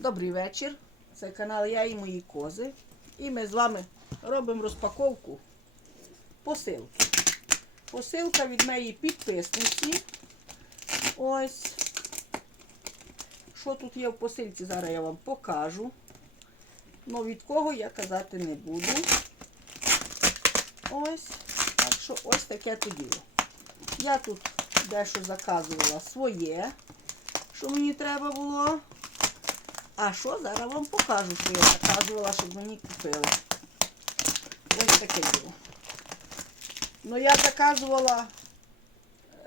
Добрий вечір. Це канал Я і мої кози. І ми з вами робимо розпаковку посилки. Посилка від моєї підписниці. Ось. Що тут є в посилці, зараз я вам покажу. Ну від кого я казати не буду. Ось. Так що ось таке то діло. Я тут дещо заказувала своє, що мені треба було. А що зараз вам покажу, що я заказувала, щоб мені купили. Ось таке діло. Ну я заказувала,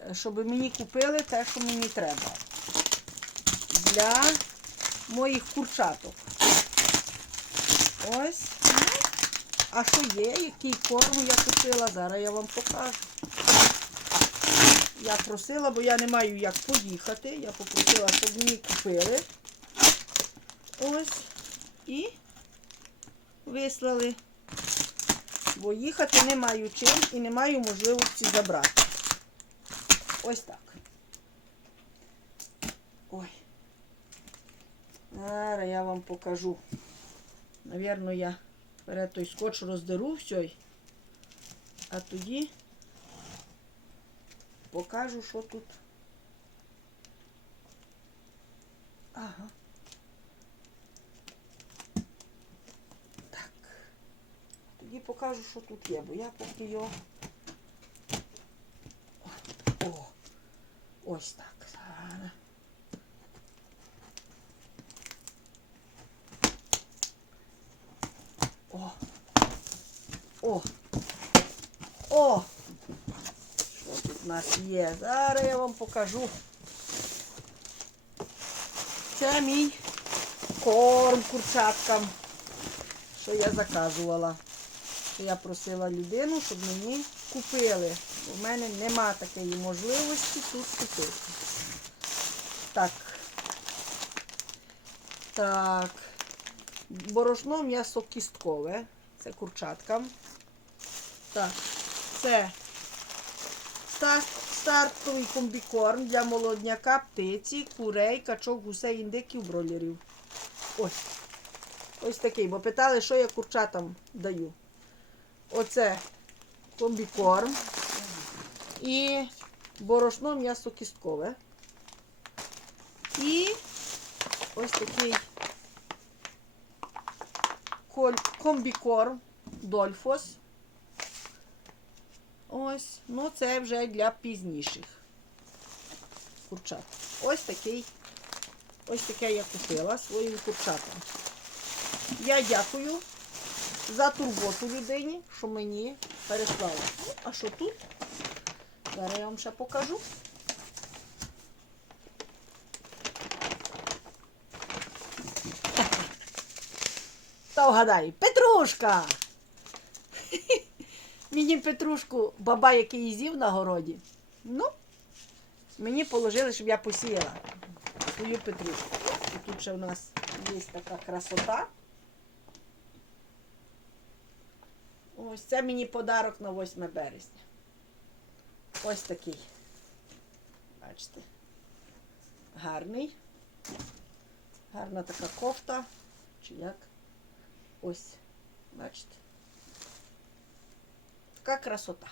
е, щоб мені купили те, що мені треба. Для моїх курчаток. Ось. А що є, який корм я купила, зараз я вам покажу. Я просила, бо я не маю як поїхати. Я попросила, щоб мені купили. Ось. І вислали. Бо їхати не маю чим і не маю можливості забрати. Ось так. Ой. Зараз я вам покажу. Навірно, я вперед той скотч роздеру все. А тоді покажу, що тут. Ага. Так. Тоді покажу, що тут є, бо я поки його. О, ось так. О. О. О. Що тут у нас є? Зараз я вам покажу. Це мій корм курчаткам, що я заказувала. Я просила людину, щоб мені купили. У мене нема такої можливості тут купити. Так. Так. Борошно м'ясо кісткове. Це курчаткам. Так. Це стартовий комбікорм для молодняка, птиці, курей, качок, гусей, індиків, бролерів. Ось. Ось такий, бо питали, що я курчатам даю. Оце комбікорм і борошно м'ясо кісткове. І ось такий комбікорм Дольфос. Ось, ну це вже для пізніших курчат. Ось такий, ось таке я купила своїм курчатам. Я дякую за турботу людині, що мені переслала. Ну, а що тут? Зараз я вам ще покажу. Та вгадай, Петрушка! Мені Петрушку баба, який з'їв на городі. Ну, мені положили, щоб я посіяла свою Петрушку. І тут ще в нас є така красота. Ось це мені подарок на 8 березня. Ось такий. Бачите. Гарний. Гарна така кофта. Чи як? Ось. Бачите. Така красота.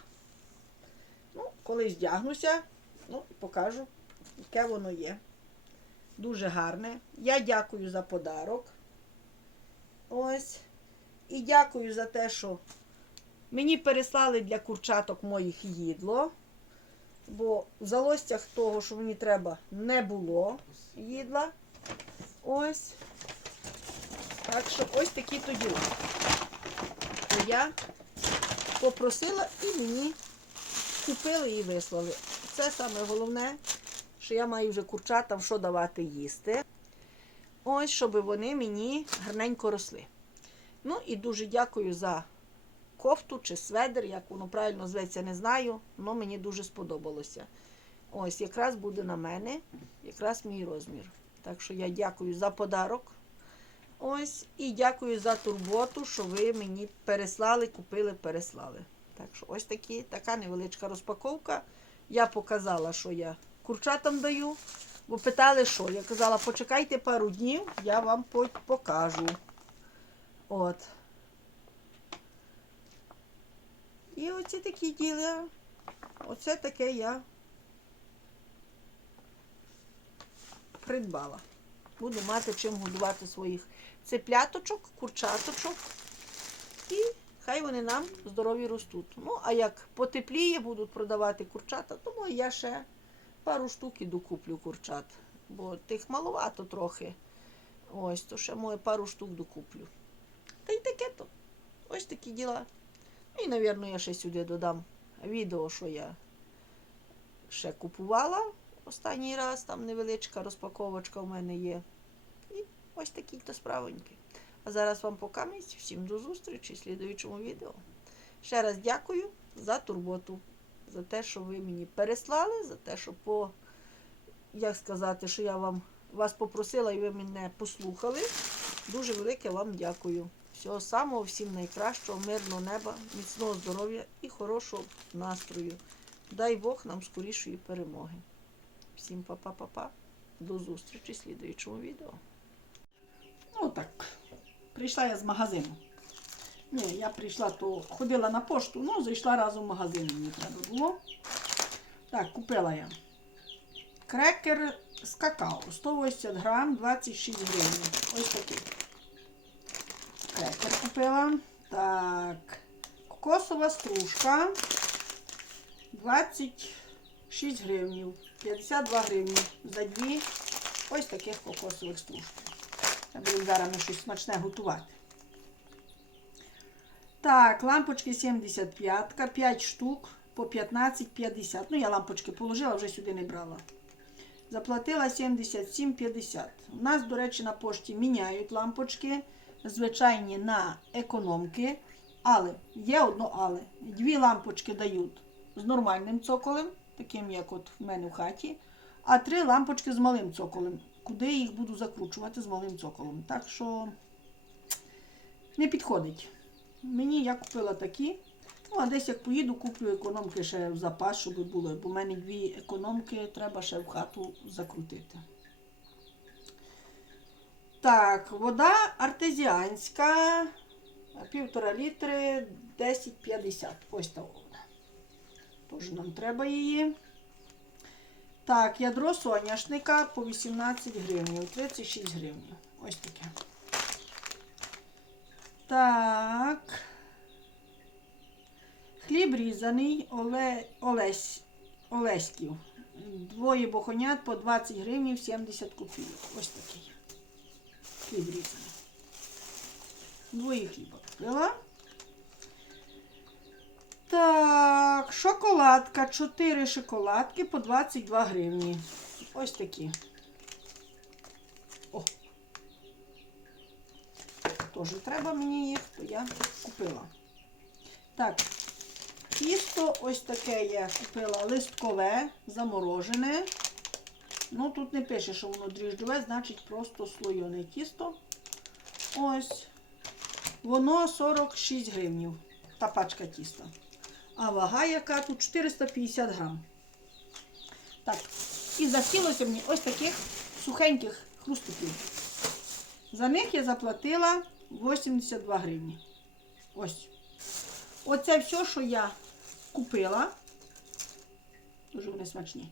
Ну, коли здягнуся, ну, покажу, яке воно є. Дуже гарне. Я дякую за подарок. Ось. І дякую за те, що мені переслали для курчаток моїх їдло. Бо в залостях того, що мені треба, не було їдла. Ось. Так що ось такі то діла. То я попросила і мені купили і вислали. Це саме головне, що я маю вже курчатам що давати їсти. Ось, щоб вони мені гарненько росли. Ну і дуже дякую за кофту чи сведер, як воно правильно зветься, не знаю, але мені дуже сподобалося. Ось, якраз буде на мене, якраз мій розмір. Так що я дякую за подарок. Ось, і дякую за турботу, що ви мені переслали, купили, переслали. Так що ось такі, така невеличка розпаковка. Я показала, що я курчатам даю. Бо питали, що? Я казала, почекайте пару днів, я вам покажу. От. І оці такі діла. Оце таке я придбала. Буду мати чим годувати своїх цепляточок, курчаточок. І хай вони нам здорові ростуть. Ну, а як потепліє, будуть продавати курчата, тому я ще пару штук і докуплю курчат. Бо тих маловато трохи. Ось, то ще моє пару штук докуплю. Та й таке то. Ось такі діла. І, напевно, я ще сюди додам відео, що я ще купувала останній раз. Там невеличка розпаковочка в мене є. І ось такі то справоньки. А зараз вам покамість. Всім до зустрічі в слідуючому відео. Ще раз дякую за турботу, за те, що ви мені переслали, за те, що по, як сказати, що я вам вас попросила і ви мене послухали. Дуже велике вам дякую. Всього самого, всім найкращого, мирного неба, міцного здоров'я і хорошого настрою. Дай Бог нам скорішої перемоги. Всім па-па-па-па. До зустрічі в слідуючому відео. Ну так, прийшла я з магазину. Ні, я прийшла, то ходила на пошту, ну, зайшла разом в магазин, мені треба було. Так, купила я. Крекер з какао. 180 грам, 26 гривень. Ось такий. Крекер купила. Так. Кокосова стружка. 26 гривнів. 52 гривні за дві ось таких кокосових стружки. Я буду зараз ми щось смачне готувати. Так, лампочки 75, 5 штук по 15,50. Ну, я лампочки положила, вже сюди не брала. Заплатила 77,50. У нас, до речі, на пошті міняють лампочки, звичайні на економки. Але є одно але. Дві лампочки дають з нормальним цоколем, таким як от в мене в хаті, а три лампочки з малим цоколем. Куди я їх буду закручувати з малим цоколем. Так що не підходить. Мені я купила такі. Ну, а десь як поїду, куплю економки ще в запас, щоб було. Бо в мене дві економки треба ще в хату закрутити. Так, вода артезіанська, півтора літри, 10,50. Ось та вода. Тож нам треба її. Так, ядро соняшника по 18 гривень, 36 гривень. Ось таке. Так. Хліб різаний Оле... Олесь... Олеськів. Двоє бохонят по 20 гривень 70 копійок. Ось такий. Хліб. Двоє хліба купила. Так, шоколадка. 4 шоколадки по 22 гривні. Ось такі. О. Теж треба мені їх, то я купила. Так, тісто ось таке я купила листкове, заморожене. Ну, тут не пише, що воно дріжджове, значить просто слойоне тісто. Ось. Воно 46 гривнів. Та пачка тіста. А вага яка тут 450 грам. Так, і захотілося мені ось таких сухеньких хрустиків. За них я заплатила 82 гривні. Ось. Оце все, що я купила. Дуже вони смачні.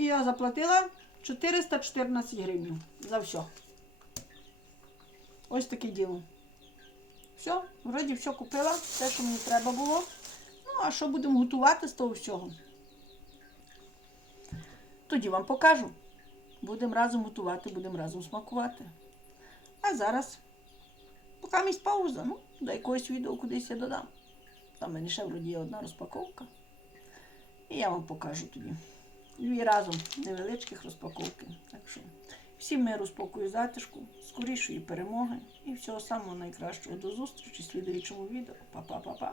І я заплатила 414 гривень за все. Ось таке діло. Все, вроді все купила, те, що мені треба було. Ну, а що будемо готувати з того всього? Тоді вам покажу. Будемо разом готувати, будемо разом смакувати. А зараз, поки місць пауза, ну, до якогось відео кудись я додам. Там в мене ще вроді є одна розпаковка. І я вам покажу тоді. Дві разом невеличких розпаковки. Так що всім миру, спокою, затишку, скорішої перемоги і всього самого найкращого. До зустрічі в слідуючому відео. Па-па-па-па.